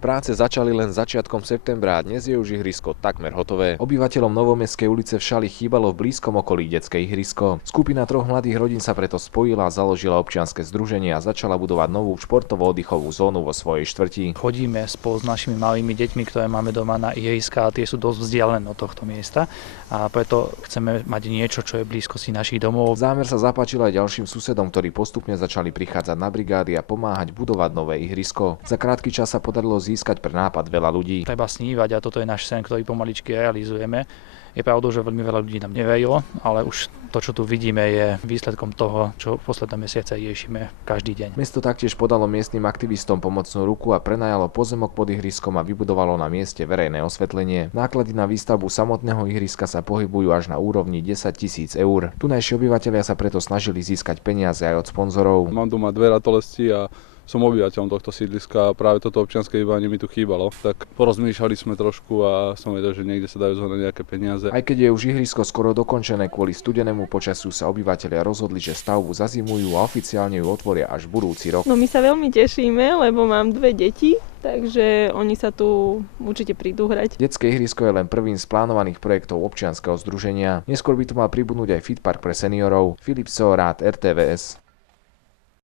Práce začali len začiatkom septembra a dnes je už ihrisko takmer hotové. Obyvateľom Novomestskej ulice v Šali chýbalo v blízkom okolí detské ihrisko. Skupina 3 mladých rodín sa preto spojila a založila občianske združenie a začala budovať novú športovo-oddychovú zónu vo svojej štvrti. Chodíme spolu s našimi malými deťmi, ktoré máme doma na ihriska, a tie sú dosť vzdialené od tohto miesta a preto chceme mať niečo, čo je blízkosti našich domov. Zámer sa zapáčil aj ďalším susedom, ktorí postupne začali prichádzať na brigády a pomáhať budovať nové ihrisko. Za krátky čas sa podarilo získať pre nápad veľa ľudí. Treba snívať a toto je náš sen, ktorý pomaličky realizujeme. Je pravdou, že veľmi veľa ľudí nám neverilo, ale už to, čo tu vidíme, je výsledkom toho, čo v posledné mesiace riešime každý deň. Mesto taktiež podalo miestnym aktivistom pomocnú ruku a prenajalo pozemok pod ihriskom a vybudovalo na mieste verejné osvetlenie. Náklady na výstavbu samotného ihriska sa pohybujú až na úrovni 10 000 eur. Tunajší obyvatelia sa preto snažili získať peniaze aj od sponzorov. Mám doma 2 ratolesti a som obyvateľom tohto sídliska a práve toto občianske bývanie mi tu chýbalo. Tak porozmýšľali sme trošku a som vedel, že niekde sa dajú zohnať nejaké peniaze. Aj keď je už ihrisko skoro dokončené, kvôli studenému počasiu sa obyvatelia rozhodli, že stavbu zazimujú a oficiálne ju otvoria až budúci rok. No my sa veľmi tešíme, lebo mám 2 deti, takže oni sa tu určite prídu hrať. Detské ihrisko je len prvým z plánovaných projektov občianskeho združenia. Neskôr by tu mal pribudnúť aj fitpark pre seniorov. Filip Sorád, RTVS.